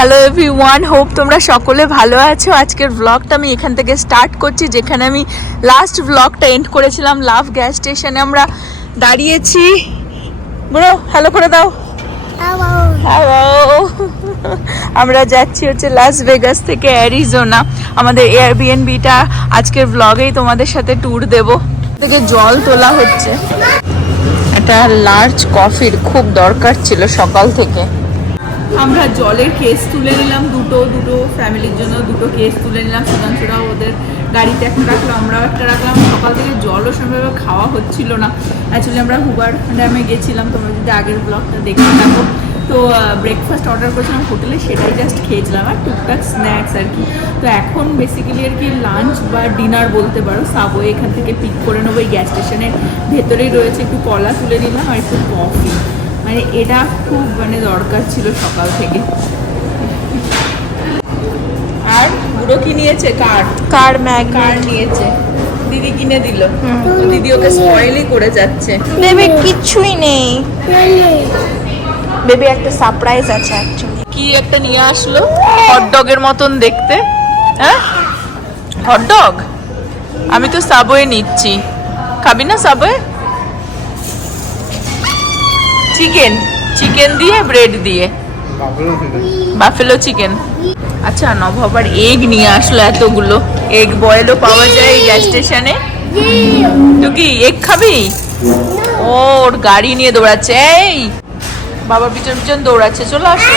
Hello every one hope তোমরা সকলে ভালো আছো। আজকের ব্লগটা আমি এখান থেকে স্টার্ট করছি, যেখানে আমি লাস্ট ব্লগটা এন্ড করেছিলাম লাভ গ্যাস স্টেশনে আমরা দাঁড়িয়েছি। বলো হ্যালো করে দাও। আমরা যাচ্ছি হচ্ছে লাস ভেগাস থেকে অ্যারিজোনা আমাদের এয়ারবিএনবিটা আজকের ব্লগেই তোমাদের সাথে ট্যুর দেব। থেকে জল তোলা হচ্ছে। একটা লার্জ কফির খুব দরকার ছিল সকাল থেকে। আমরা জলের কেস তুলে নিলাম, দুটো দুটো ফ্যামিলির জন্য দুটো কেস তুলে নিলাম। সুধাংশুরাও ওদের গাড়িতে একটা রাখল, আমরাও একটা রাখলাম। সকাল থেকে জলও সেভাবে খাওয়া হচ্ছিল না। অ্যাকচুয়ালি আমরা হুবার ড্যামে গেছিলাম, তোমরা যদি আগের ব্লগটা দেখতে থাকো। তো ব্রেকফাস্ট অর্ডার করেছিলাম হোটেলে, সেটাই জাস্ট খেয়েছিলাম। আর টুকটাক স্ন্যাক্স আর কি। তো এখন বেসিক্যালি আর কি লাঞ্চ বা ডিনার বলতে পারো সাবওয়ে এখান থেকে পিক করে নেব। এই গ্যাস স্টেশনের ভেতরেই রয়েছে, একটু কলা তুলে নিলাম আর একটু কফি মানে এটা খুব মানে দরকার ছিল সকাল থেকে। আর বুড়ো কি নিয়েছে? কার। কার ম্যাগ কার নিয়েছে? দিদি কিনে দিল। দিদি ওকে স্পয়েলই করে যাচ্ছে। বেবি কিচ্ছুই নেই। বেবি একটা সারপ্রাইজ আছে অ্যাকচুয়ালি কি একটা নিয়ে আসলো? হটডগের মতন দেখতে। হ্যাঁ? হটডগ আমি তো সাবওয়ে নিচ্ছি। খাবি না সাবওয়ে চিকেন চিকেন দিয়ে ব্রেড দিয়ে। বাফেলো চিকেন আচ্ছা নব আবার এগ নিয়ে আসলো এতগুলো। এগ বয়েলও পাওয়া যায় এই গ্যাস স্টেশনে তুই কি এগ খাবি? ওর গাড়ি নিয়ে দৌড়াচ্ছে। এই বাবা পিছন পিছন দৌড়াচ্ছে চলে আসো।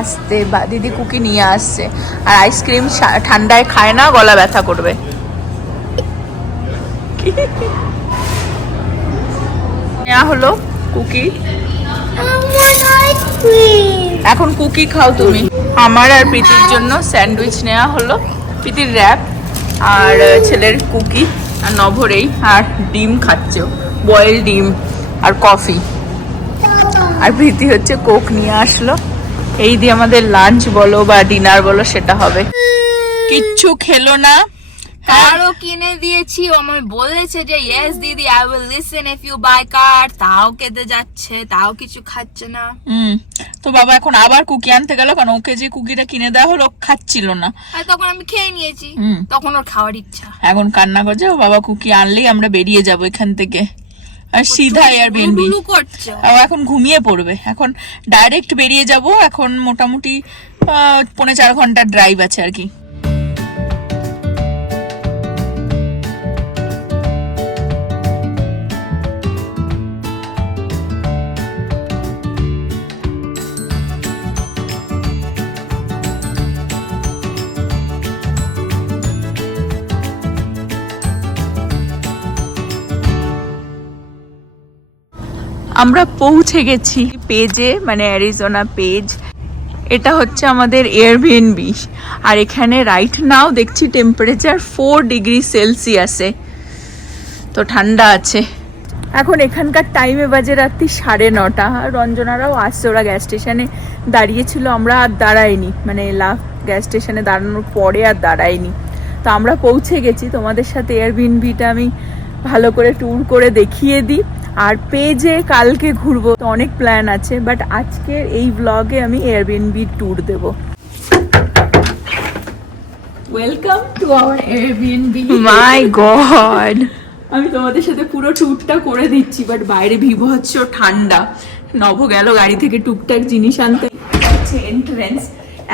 আসতে বা দিদি কুকি নিয়ে আসছে। আর আইসক্রিম ঠান্ডায় খায় না গলা ব্যথা করবে। নেওয়া হলো কুকি। এখন কুকি খাও তুমি। আমার আর প্রীতির জন্য স্যান্ডউইচ নেওয়া হলো। প্রীতির র্যাপ আর ছেলের কুকি আর নভরেই আর ডিম খাচ্ছে বয়েল ডিম আর কফি। আর প্রীতি হচ্ছে কোক নিয়ে আসলো। এই দিয়ে আমাদের লাঞ্চ বলো বা ডিনার বলো, সেটা হবে। কিচ্ছু খেলো না। হ্যাঁ। কারও কিনে দিয়েছি ও আমায় বলেছে যে ইয়েস দিদি I will listen if you buy car তাও কেঁদে যাচ্ছে তাও কিছু খাচ্ছে না। হুম তো বাবা এখন আবার কুকি আনতে গেল কারণ ওকে যে কুকিটা কিনে দেওয়া হলো ও খাচ্ছিল না। আর তখন আমি খেয়ে নিয়েছি হুম। তখন ওর খাওয়ার ইচ্ছা। এখন কান্না করছে ও বাবা কুকি আনলেই আমরা বেরিয়ে যাব এখান থেকে। আর সিধা এয়ারবিএনবি ও এখন ঘুমিয়ে পড়বে। এখন ডাইরেক্ট বেরিয়ে যাব এখন মোটামুটি পৌনে চার ঘণ্টার ড্রাইভ আছে আর কি। আমরা পৌঁছে গেছি। পেজে মানে অ্যারিজোনা পেজ এটা হচ্ছে আমাদের এয়ারবিএনবি আর এখানে রাইট নাও দেখছি টেম্পারেচার ফোর ডিগ্রি সেলসিয়াসে তো ঠান্ডা আছে। এখন এখানকার টাইমে বাজে রাত্রি সাড়ে নটা। রঞ্জনারাও আসছে, ওরা গ্যাস স্টেশনে দাঁড়িয়েছিল, আমরা আর দাঁড়াইনি। মানে লাভ গ্যাস স্টেশনে দাঁড়ানোর পরে আর দাঁড়াইনি। তো আমরা পৌঁছে গেছি। তোমাদের সাথে এয়ারবিএনবিটা আমি ভালো করে ট্যুর করে দেখিয়ে দিই। আর পেজে কালকে ঘুরবো তো অনেক প্ল্যান আছে বাট আজকের এই ব্লগে আমি Airbnb tour Dev. Welcome to our Airbnb my god আমি তোমাদের সাথে পুরো ট্যুরটা করে দিচ্ছি বাট বাইরে বিভৎস ঠান্ডা। নভ গেল গাড়ি থেকে টুকটাক জিনিস আনতে। এন্ট্রেন্স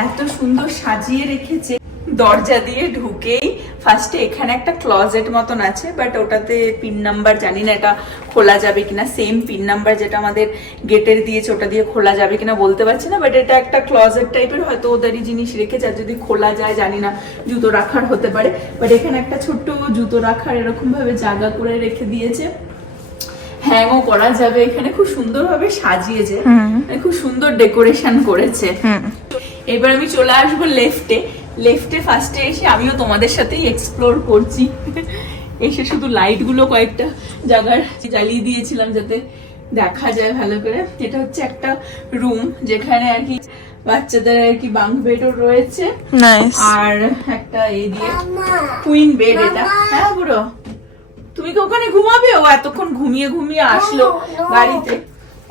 এত সুন্দর সাজিয়ে রেখেছে। দরজা দিয়ে ঢুকেই ফার্স্টে এখানে একটা ক্লজেট মতন আছে বাট ওটাতে পিন নাম্বার জানি না এটা খোলা যাবে কিনা সেম পিন নাম্বার যেটা আমাদের গেটের দিয়েছে ওটা দিয়ে খোলা যাবে কিনা বলতে পারছি না বাট এটা একটা ক্লজেট টাইপের হয়তো ওদেরই জিনিস রেখেছে আর যদি খোলা যায় জানি না জুতো রাখার হতে পারে বাট এখানে একটা ছোট্ট জুতো রাখার এরকম ভাবে জায়গা করে রেখে দিয়েছে। হ্যাংও করা যাবে এখানে খুব সুন্দরভাবে সাজিয়েছে মানে খুব সুন্দর ডেকোরেশন করেছে। এবার আমি চলে আসব লেফটে লেফটে ফার্স্টে এসে আমিও তোমাদের সাথেই এক্সপ্লোর করছি। এসে শুধু লাইটগুলো কয়েকটা জায়গার জ্বালিয়ে দিয়েছিলাম যাতে দেখা যায় ভালো করে। এটা হচ্ছে একটা রুম যেখানে আর কি বাচ্চাদের আর কি বাঙ্ক বেডও রয়েছে। আর একটা এই দিয়ে কুইন বেড এটা। হ্যাঁ বুড়ো? তুমি কি ওখানে ঘুমাবে? ও এতক্ষণ ঘুমিয়ে ঘুমিয়ে আসলো গাড়িতে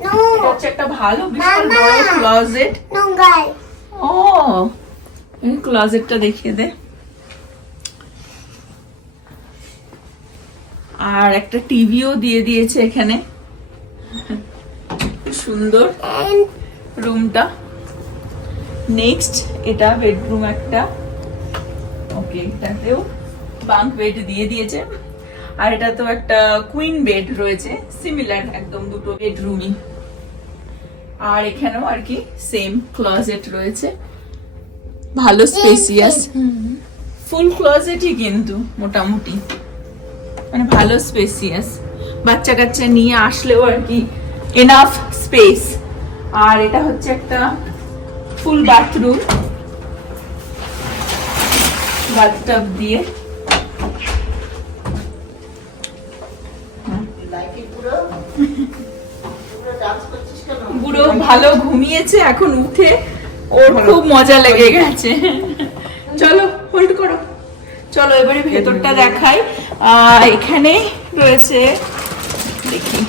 এটা হচ্ছে একটা ভালো বিশাল বড় ক্লোজেট ও ক্লোজেটটা দেখিয়ে দে। আর একটা টিভিও দিয়ে দিয়েছে এখানে। সুন্দর রুমটা। নেক্সট এটা বেডরুম একটা। ওকে এটাতেও বাঙ্ক বেড দিয়ে দিয়েছে। আর এটা তো একটা কুইন বেড রয়েছে সিমিলার একদম দুটো বেডরুমই আর এখানেও আর কি সেম ক্লোজেট রয়েছে। ভালো স্পেসিয়াস ফুল ক্লোজেটই কিন্তু মোটামুটি। মানে ভালো স্পেসিয়াস বাচ্চা কাচ্চা নিয়ে আসলেও আর কি এনাফ স্পেস আর এটা হচ্ছে একটা ফুল বাথরুম বাথটাব দিয়ে। বুড়ো ভালো ঘুমিয়েছে এখন উঠে ওর খুব মজা লেগে গেছে। চলো হোল্ড করো। চলো এবারে ভেতরটা দেখাই। আহ, এখানে রয়েছে দেখি।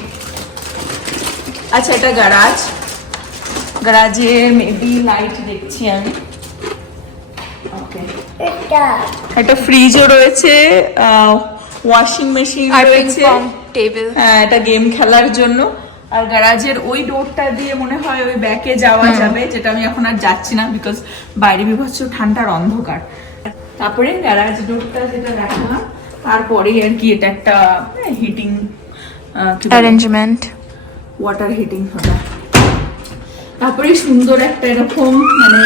আচ্ছা এটা গ্যারাজ গ্যারাজে মেবি লাইট দেখছি আমি। একটা। ফ্রিজও রয়েছে ওয়াশিং মেশিন রয়েছে। টেবিল হ্যাঁ এটা গেম খেলার জন্য। আর গ্যারাজের ওই ডোরটা দিয়ে মনে হয় ওই ব্যাকে যাওয়া যাবে যেটা আমি এখন আর যাচ্ছি না বিকজ বাইরে বিভৎস ঠান্ডার অন্ধকার। তারপরে গ্যারাজ ডোরটা যেটা দেখালাম তারপরেই আর কি এটা একটা হিটিং অ্যারেঞ্জমেন্ট ওয়াটার হিটিং ওটা তারপরে সুন্দর একটা এরকম মানে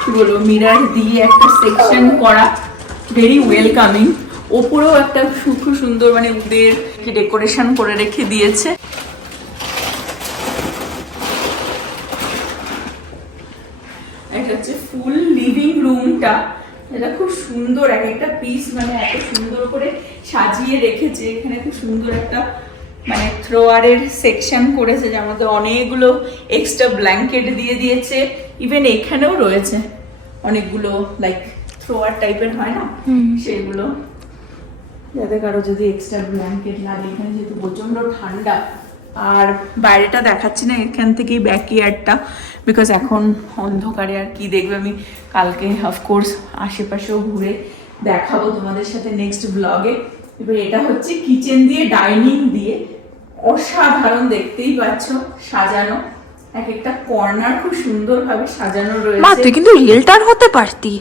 কি বলব মিরার দিয়ে একটা সেকশন করা ভেরি ওয়েলকামিং ওপরেও একটা খুব সুন্দর মানে উদের ডেকোরেশন করে রেখে দিয়েছে এটা হচ্ছে ফুল লিভিং রুমটা এটা খুব সুন্দর এক একটা পিস মানে এত সুন্দর করে সাজিয়ে রেখেছে। এখানে খুব সুন্দর একটা মানে থ্রোয়ারের সেকশন করেছে যার মধ্যে অনেকগুলো এক্সট্রা ব্ল্যাঙ্কেট দিয়ে দিয়েছে। ইভেন এখানেও রয়েছে। অনেকগুলো লাইক থ্রোয়ার টাইপের হয় না? সেগুলো। যাতে কারও যদি এক্সট্রা ব্ল্যাঙ্কেট লাগে। এখানে যেহেতু প্রচণ্ড ঠান্ডা আর বাইরেটা দেখাচ্ছি না এখান থেকেই ব্যাকইয়ার্ডটা বিকজ এখন অন্ধকারে আর কি দেখবে আমি কালকে অফকোর্স আশেপাশেও ঘুরে দেখাবো তোমাদের সাথে নেক্সট ব্লগে এবার এটা হচ্ছে কিচেন দিয়ে ডাইনিং দিয়ে অসাধারণ দেখতেই পাচ্ছ সাজানো। এক একটা কর্নার খুব সুন্দরভাবে সাজানো মা রয়েছে তুই কিন্তু রিয়েলটার হতে পারতি।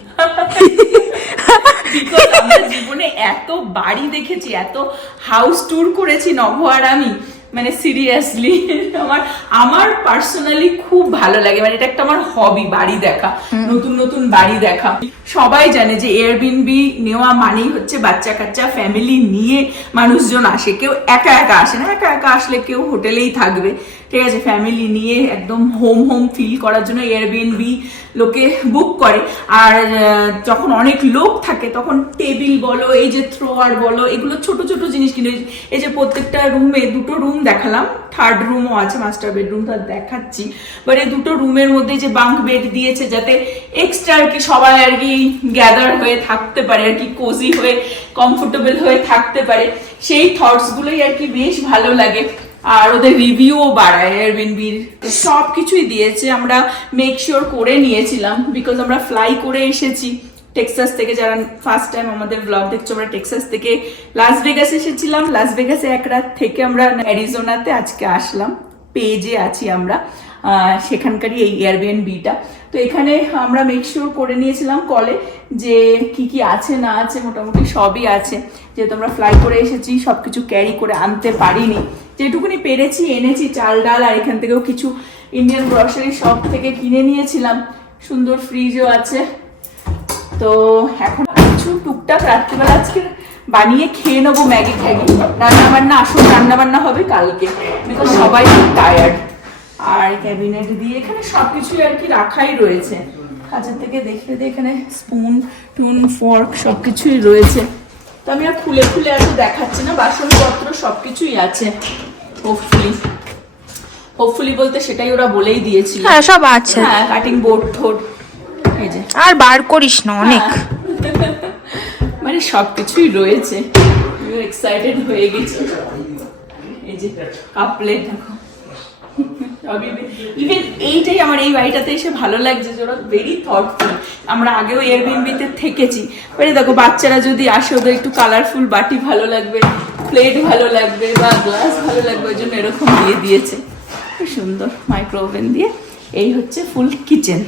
জীবনে এত বাড়ি দেখেছি এত হাউস ট্যুর করেছি নভ আর আমি। মানে সিরিয়াসলি আমার আমার পার্সোনালি খুব ভালো লাগে। মানে এটা একটা আমার হবি বাড়ি দেখা নতুন নতুন বাড়ি দেখা। সবাই জানে যে এয়ারবিনবি নেওয়া মানেই হচ্ছে বাচ্চা কাচ্চা ফ্যামিলি নিয়ে মানুষজন আসে। কেউ একা একা আসে না একা একা আসলে কেউ হোটেলেই থাকবে। ঠিক আছে ফ্যামিলি নিয়ে একদম হোম হোম ফিল করার জন্য এয়ারবিএনবি লোকে বুক করে। আর যখন অনেক লোক থাকে, তখন টেবিল বলো, এই যে থ্রোয়ার বলো, এগুলো ছোট ছোট জিনিস কিনে এই যে প্রত্যেকটা রুমে দুটো রুম দেখালাম। থার্ড রুমও আছে মাস্টার বেডরুমটা দেখাচ্ছি। বাট এই দুটো রুমের মধ্যে যে বাঙ্ক বেড দিয়েছে, যাতে এক্সট্রা আর কি সবাই আর কি গ্যাদার হয়ে থাকতে পারে, আর কি কোজি হয়ে কমফোর্টেবল হয়ে থাকতে পারে, সেই থটস গুলোই আর কি বেশ ভালো লাগে। আর ওদের রিভিউও বাড়ায় এয়ারবিনবির সব কিছুই দিয়েছে, আমরা মেক শিওর করে নিয়েছিলাম বিকজ আমরা ফ্লাই করে এসেছি টেক্সাস থেকে, যারা ফার্স্ট টাইম আমাদের ব্লগ দেখছ, আমরা টেক্সাস থেকে লাস ভেগাস এসেছিলাম। লাস ভেগাসে এক রাত থেকে আমরা অ্যারিজোনাতে আজকে আসলাম পেজে আছি আমরা সেখানকারই এই এয়ারবিএনবিটা তো এখানে আমরা মেক শিওর করে নিয়েছিলাম কলে যে কি কি আছে, না আছে, মোটামুটি সবই আছে। যেহেতু আমরা ফ্লাই করে এসেছি, সবকিছু ক্যারি করে আনতে পারিনি। যেটুকুনি পেরেছি, এনেছি চাল, ডাল, আর এখান থেকেও কিছু ইন্ডিয়ান গ্রসারি শপ থেকে কিনে নিয়েছিলাম। সুন্দর ফ্রিজও আছে। তো এখন কিছু টুকটাক রাত্রিবেলা আজকে বানিয়ে খেয়ে নেব ম্যাগি ট্যাগি রান্না বান্না আসল রান্না বান্না হবে কালকে। বিকজ সবাই টায়ার্ড আর ক্যাবিনেট দিয়ে এখানে সবকিছুই আর কি রাখাই রয়েছে। কাজের থেকে দেখে দিয়ে এখানে স্পুন টুন ফর্ক সবকিছুই রয়েছে। তো আমি আর খুলে খুলে এত দেখাচ্ছি না বাসনপত্র সবকিছুই আছে হোপফুলি হোপফুলি বলতে সেটাই ওরা বলেই দিয়েছিল। হ্যাঁ সব আছে। হ্যাঁ কাটিং বোর্ড ঠোঁট এই যে। আর বার করিস না অনেক। হ্যাঁ। মানে সবকিছুই রয়েছে। এক্সাইটেড হয়ে গেছি। এই যে কাপ দেখো। ইভেন এইটাই আমার এই বাড়িটাতে এসে ভালো লাগছে যে ওরা ভেরি থটফুল আমরা আগেও এয়ারবিএনবিতে থেকেছি। এবারে দেখো, বাচ্চারা যদি আসে, ওদের একটু কালারফুল বাটি ভালো লাগবে প্লেট ভালো লাগবে বা গ্লাস ভালো লাগবে, ওই জন্য এরকম দিয়ে দিয়েছে। সুন্দর মাইক্রো ওভেন দিয়ে। এই হচ্ছে ফুল কিচেন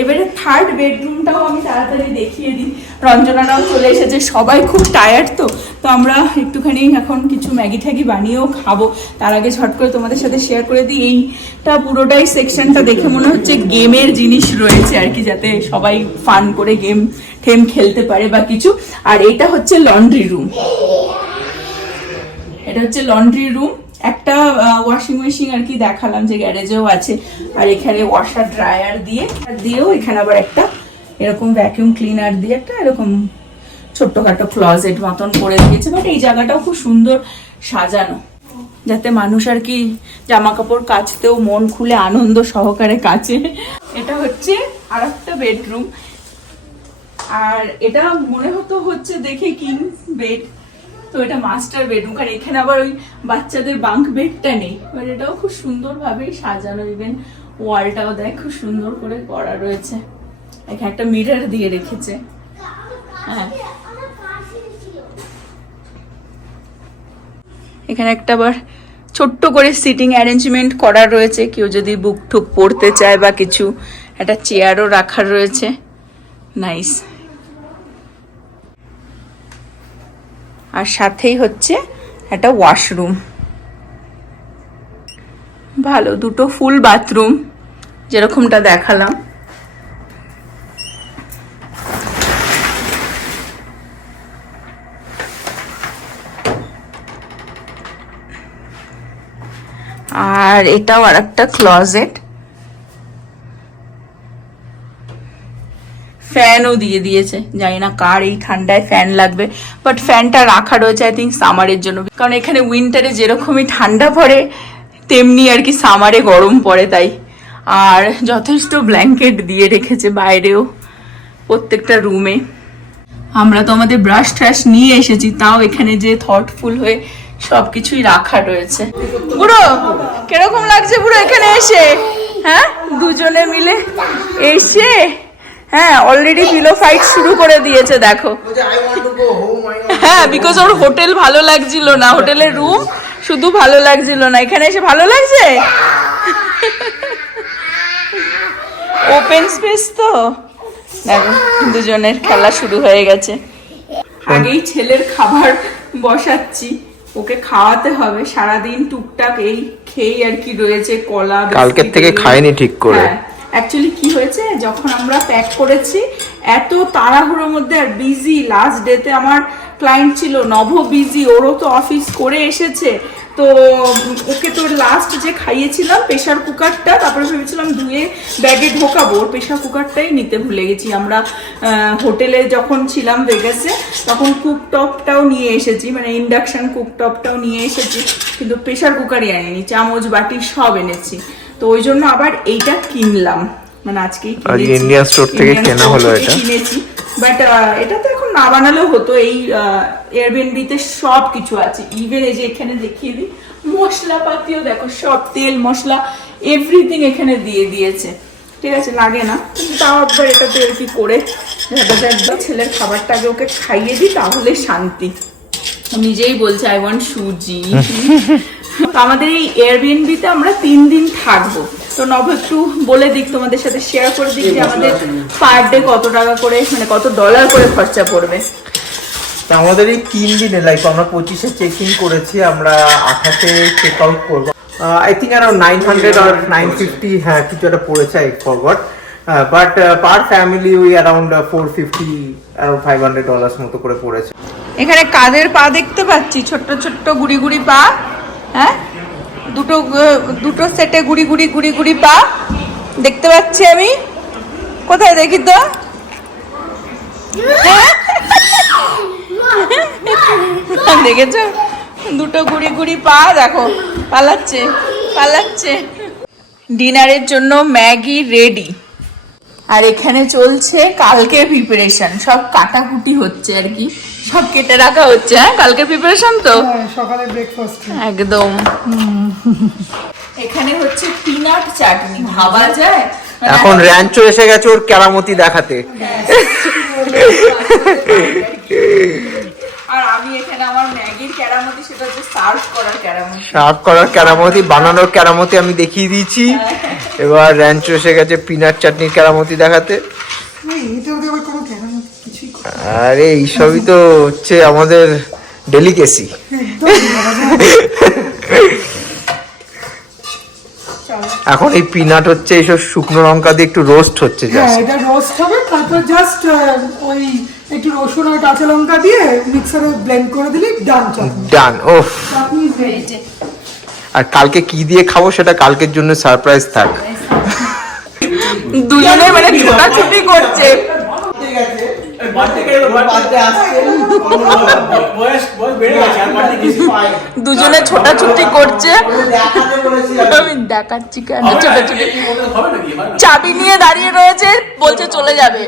এবারে থার্ড বেডরুমটাও আমি তাড়াতাড়ি দেখিয়ে দিই। রঞ্জনারাও চলে এসেছে, সবাই খুব টায়ার্ড তো। তো আমরা একটুখানি এখন কিছু ম্যাগি ঠ্যাগি বানিয়েও খাব। তার আগে ঝট করে তোমাদের সাথে শেয়ার করে দিই। এইটা পুরোটাই সেকশনটা দেখে মনে হচ্ছে গেমের জিনিস রয়েছে আর কি, যাতে সবাই ফান করে গেম ঠেম খেলতে পারে বা কিছু। আর এটা হচ্ছে লন্ড্রি রুম এটা হচ্ছে লন্ড্রি রুম একটা ওয়াশিং মেশিন আর কি দেখালাম যে গ্যারেজেও আছে। আর এখানে ওয়াশার ড্রায়ার দিয়ে দিয়েও এখানে আবার একটা এরকম ভ্যাকিউম ক্লিনার দিয়ে একটা এরকম ছোট্টখাটো ক্লজেট মতন করে দিয়েছে। বাট এই জায়গাটাও খুব সুন্দর সাজানো। যাতে মানুষ আর কি জামা কাপড় কাচতেও মন খুলে, আনন্দ সহকারে কাচে। এটা হচ্ছে আর একটা বেডরুম আর এটা মনে হতো হচ্ছে দেখে কিং বেড তো এটা মাস্টার বেডরুম কারণ এখানে আবার ওই বাচ্চাদের বাঙ্ক বেডটা নেই। এবার এটাও খুব সুন্দরভাবেই সাজানো ইভেন ওয়ালটাও দেখ, খুব সুন্দর করে করা রয়েছে। এখানে একটা মিরর দিয়ে রেখেছে। হ্যাঁ। এখানে একটা আবার ছোট্ট করে সিটিং অ্যারেঞ্জমেন্ট করা রয়েছে। কেউ যদি বুক টুক পড়তে চায় বা কিছু, একটা চেয়ারও রাখা রয়েছে। নাইস আর সাথেই হচ্ছে একটা ওয়াশরুম ভালো, দুটো ফুল বাথরুম যেরকমটা দেখালাম। আর এটাও আর একটা ক্লজেট ফ্যানও দিয়ে দিয়েছে। জানি না কার এই ঠান্ডায় ফ্যান লাগবে বাট ফ্যানটা রাখা রয়েছে আই থিঙ্ক সামারের জন্য। কারণ এখানে উইন্টারে যেরকমই ঠান্ডা পড়ে, তেমনি আর কি সামারে গরম পড়ে তাই। আর যথেষ্ট ব্ল্যাঙ্কেট দিয়ে রেখেছে বাইরেও প্রত্যেকটা রুমে আমরা তো আমাদের ব্রাশ ট্রাশ নিয়ে এসেছি, তাও এখানে যে থটফুল হয়ে সবকিছুই রাখা রয়েছে। বুড়ো, কীরকম লাগছে বুড়ো এখানে এসে? হ্যাঁ? দুজনে মিলে এসে হ্যাঁ অলরেডি পিলো ফাইট শুরু করে দিয়েছে দেখো। I want to go home. I want হ্যাঁ বিকজ ওর হোটেল ভালো লাগছিল না। হোটেলের রুম শুধু ভালো লাগছিল না। এখানে এসে ভালো লাগছে? ওপেন স্পেস তো? দেখো দুজনের খেলা শুরু হয়ে গেছে। আগেই ছেলের খাবার বসাচ্ছি। ওকে খাওয়াতে হবে। সারাদিন টুকটাক এই খেয়েই আর কি রয়েছে কলা কালকের থেকে খায়নি ঠিক করে। অ্যাকচুয়ালি কি হয়েছে? যখন আমরা প্যাক করেছি, এত তাড়াহুড়োর মধ্যে আর বিজি লাস্ট ডেতে আমার ক্লায়েন্ট ছিল, নভ বিজি ওরও তো অফিস করে এসেছে। তো, ওকে তো লাস্ট যে খাইয়েছিলাম প্রেশার কুকারটা তারপরে ভেবেছিলাম ধুয়ে ব্যাগে ঢোকাবো। ওর প্রেশার কুকারটাই নিতে ভুলে গেছি। আমরা হোটেলে যখন ছিলাম ভেগাসে তখন কুকটপটাও নিয়ে এসেছি। মানে ইন্ডাকশন কুকটপটাও নিয়ে এসেছি। কিন্তু প্রেশার কুকারই আনিনি। চামচ, বাটি সব এনেছি। তো ওই জন্য আবার এইটা কিনলাম। মানে আজকেই আজকে কিনেছি। Indian store থেকে কেনা হলো এটা। কিনেছি। বাট এটা তো এখন না বানালেও হতো। এই এয়ারবিএনবিতে সব কিছু আছে। ইভেন এই যে এখানে দেখিয়ে দিই মশলাপাতিও দেখো সব তেল মশলা এভরিথিং এখানে দিয়ে দিয়েছে। ঠিক আছে লাগে না। কিন্তু তাও একবার এটাতে কি করে ছেলের খাবারটাকে ওকে খাইয়ে দিই তাহলে শান্তি। নিজেই বলছে আই ওয়ান্ট সুজি তো আমাদের এই এয়ারবিএনবিতে আমরা তিন দিন থাকব। তো নব একটু বলে দিক তোমাদের সাথে শেয়ার করে দিক যে আমাদের পার ডে কত টাকা করে মানে কত ডলার করে খরচা পড়বে। আমাদের এই তিন দিনে লাইক আমরা পঁচিশে চেক ইন করেছি আমরা আঠাশে চেক আউট করব I think around nine hundred R nine fifty হ্যাঁ কিছু একটা পড়েছে I forgot but per family ওই around four fifty around five hundred dollars মতো করে পড়েছে। এখানে কাদের পা দেখতে পাচ্ছি? ছোট্ট ছোট্ট গুড়ি গুড়ি পা। হ্যাঁ? দুটো দুটো সেটে গুড়ি গুড়ি গুড়ি গুড়ি পা। দেখতে পাচ্ছি আমি। কোথায় দেখি তো? হ্যাঁ? দেখেছ? দুটো গুড়ি গুড়ি পা, দেখো, পালাচ্ছে পালাচ্ছে। ডিনারের জন্য ম্যাগি রেডি। আর এখানে চলছে কালকে প্রিপারেশন সব কাটাকুটি হচ্ছে আর কি। সব কেটে রাখা হচ্ছে হ্যাঁ? কালকে প্রিপারেশন তো? হ্যাঁ, সকালে ব্রেকফাস্ট একদম। এখানে হচ্ছে টি চাটনি ভাবা যায়? মানে এখন র্যাঞ্চো এসে গেছে ওর কেরামতি দেখাতে। আর আমি এখানে আমার ম্যাগির কেরামতি সেটা হচ্ছে সার্ভ করার কেরামতি। সার্ভ করার কেরামতি বানানোর কেরামতি আমি দেখিয়ে দিয়েছি। এবার র্যাঞ্চো এসে গেছে পিনাট চাটনির কেরামতি দেখাতে। আরে এইসবই তো হচ্ছে আমাদের ডেলিকেসি এখন এই পিনাট হচ্ছে এইসব শুকনো লঙ্কা দিয়ে একটু রোস্ট হচ্ছে হ্যাঁ জাস্ট এটা রোস্ট হবে তারপর জাস্ট ওই একটু রসুন আর কাঁচা লঙ্কা দিয়ে মিক্সারে ব্লেন্ড করে দিলেই ডান চাটনি ডান ওফ আর কালকে কি দিয়ে খাব সেটা কালকের জন্য সারপ্রাইজ থাক। দুজনে মানে ছোটাছুটি করছে দুজনে ছোটাছুটি করছে আমি দেখাচ্ছি কেন ছোটাছুটি চাবি নিয়ে দাঁড়িয়ে রয়েছে বলছে চলে যাবে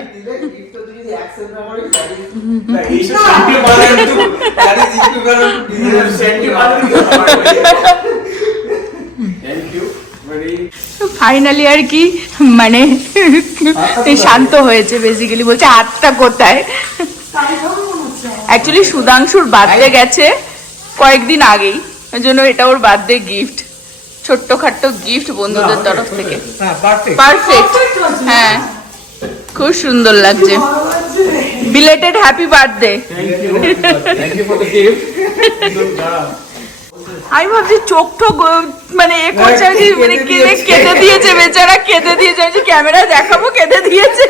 ফাইনালি আর কি মানে শান্ত হয়েছে বেসিক্যালি বলছে হাতটা কোথায়? অ্যাকচুয়ালি সুধাংশুর বার্থডে গেছে কয়েকদিন আগেই। ওই জন্য এটা ওর বার্থডে গিফট ছোট্ট খাট্ট গিফট বন্ধুদের তরফ থেকে। পারফেক্ট হ্যাঁ খুব সুন্দর লাগছে। বিলেটেড হ্যাপি বার্থডে আমি ভাবছি চোখ ও- মানে এ করছে আমি যে মানে কেঁদে কেঁদে দিয়েছে বেচারা কেঁদে দিয়েছে। আমি ক্যামেরা দেখাবো কেঁদে দিয়েছে।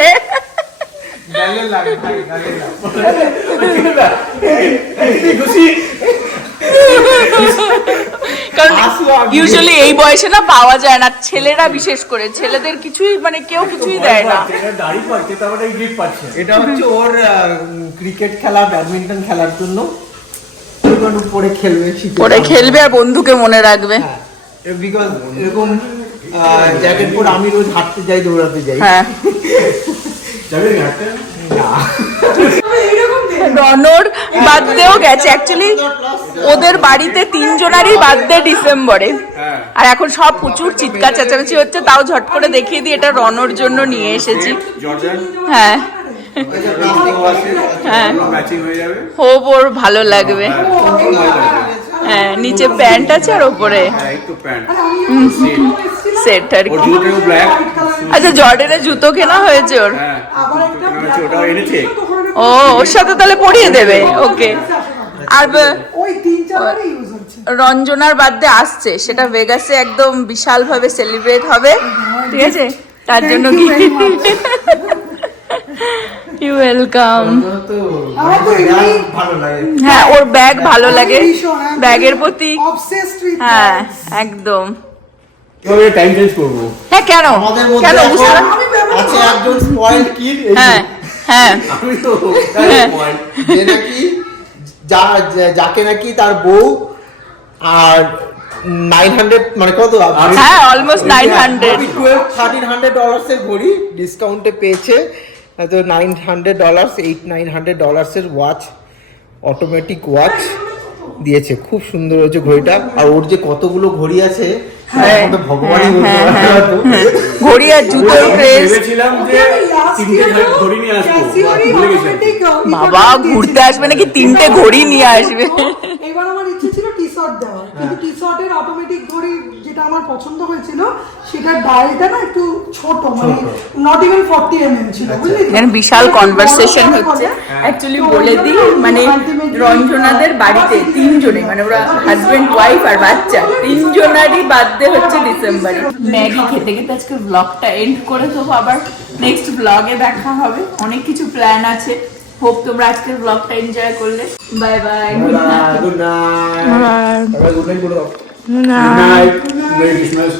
কারণ ইউজুয়ালি এই বয়সে না পাওয়া যায় না। ছেলেরা বিশেষ করে ছেলেদের কিছুই মানে কেউ কিছুই দেয় না। এটা হচ্ছে ওর ক্রিকেট খেলা ব্যাডমিন্টন খেলার জন্য। পরে খেলবে পরে খেলবে আর বন্ধুকে মনে রাখবে। হ্যাঁ বিকজ এরকম জ্যাকেট পরে আমি রোজ হাঁটতে যাই দৌড়াতে যাই। হ্যাঁ। রনর বার্থডেও গেছে। অ্যাকচুয়ালি ওদের বাড়িতে তিনজনারই বার্থডে ডিসেম্বরে। আর এখন সব প্রচুর চিৎকার চেঁচামেচি হচ্ছে তাও ঝট করে দেখিয়ে দিই এটা রনর জন্য নিয়ে এসেছি। হ্যাঁ। হ্যাঁ। ওর ভালো লাগবে। হ্যাঁ নিচে প্যান্ট আছে আর ওপরে। সেট আর কি। আচ্ছা জর্ডেনের জুতো কেনা হয়েছে ওর? ও ওর সাথে তাহলে পরিয়ে দেবে। ওকে। আর রঞ্জনার বার্থডে আসছে। সেটা ভেগাসে একদম বিশাল ভাবে সেলিব্রেট হবে। ঠিক আছে? তার জন্য কি ইউ ওয়েলকাম আমার তো এমনি ভালো লাগে। হ্যাঁ ওর ব্যাগ ভালো লাগে ব্যাগের প্রতি হ্যাঁ একদম। টাইম চেঞ্জ করব? হ্যাঁ কেন? কেন? আছে একজন কিড হ্যাঁ হ্যাঁ। আমি তো যে নাকি যা যা- যাকে নাকি তার বউ আর নাইন হান্ড্রেড মানে কত? হ্যাঁ almost nine hundred twelve thirteen hundred ডলার্সের ঘড়ি ডিসকাউন্টে পেয়েছে। তো nine hundred dollars eight nine hundred ডলার্সের watch automatic watch দিয়েছে। খুব সুন্দর হয়েছে ঘড়িটা। আর ওর যে কতগুলো ঘড়ি আছে হ্যাঁ, ভগবানই হ্যাঁ, হ্যাঁ। ঘড়ি আর জুতোর বাবা ঘুরতে আসবে নাকি? তিনটে ঘড়ি নিয়ে আসবে। এবার আমার শার্ট দেওয়ার। কিন্তু টি শার্টের অটোমেটিক ঘড়ি যেটা আমার পছন্দ হয়েছিল সেটার ডায়ালটা না একটু ছোট মানে নট ইভেন ফর্টি এমএম ছিল বুঝলি? তো? এখানে বিশাল কনভারসেশন হচ্ছে। অ্যাকচুয়ালি বলে দিই মানে রঞ্জনাদের বাড়িতে তিনজনে মানে ওরা হাজবেন্ড ওয়াইফ আর বাচ্চা তিনজনারই বার্থডে হচ্ছে ডিসেম্বরে ম্যাগি খেতে খেতে আজকে ব্লগটা এন্ড করে দেবো। আবার নেক্সট ব্লগে দেখা হবে। অনেক কিছু প্ল্যান আছে। হোপ তোমরা আজকের ব্লগটা এনজয় করলে। Bye bye good night good night good night good night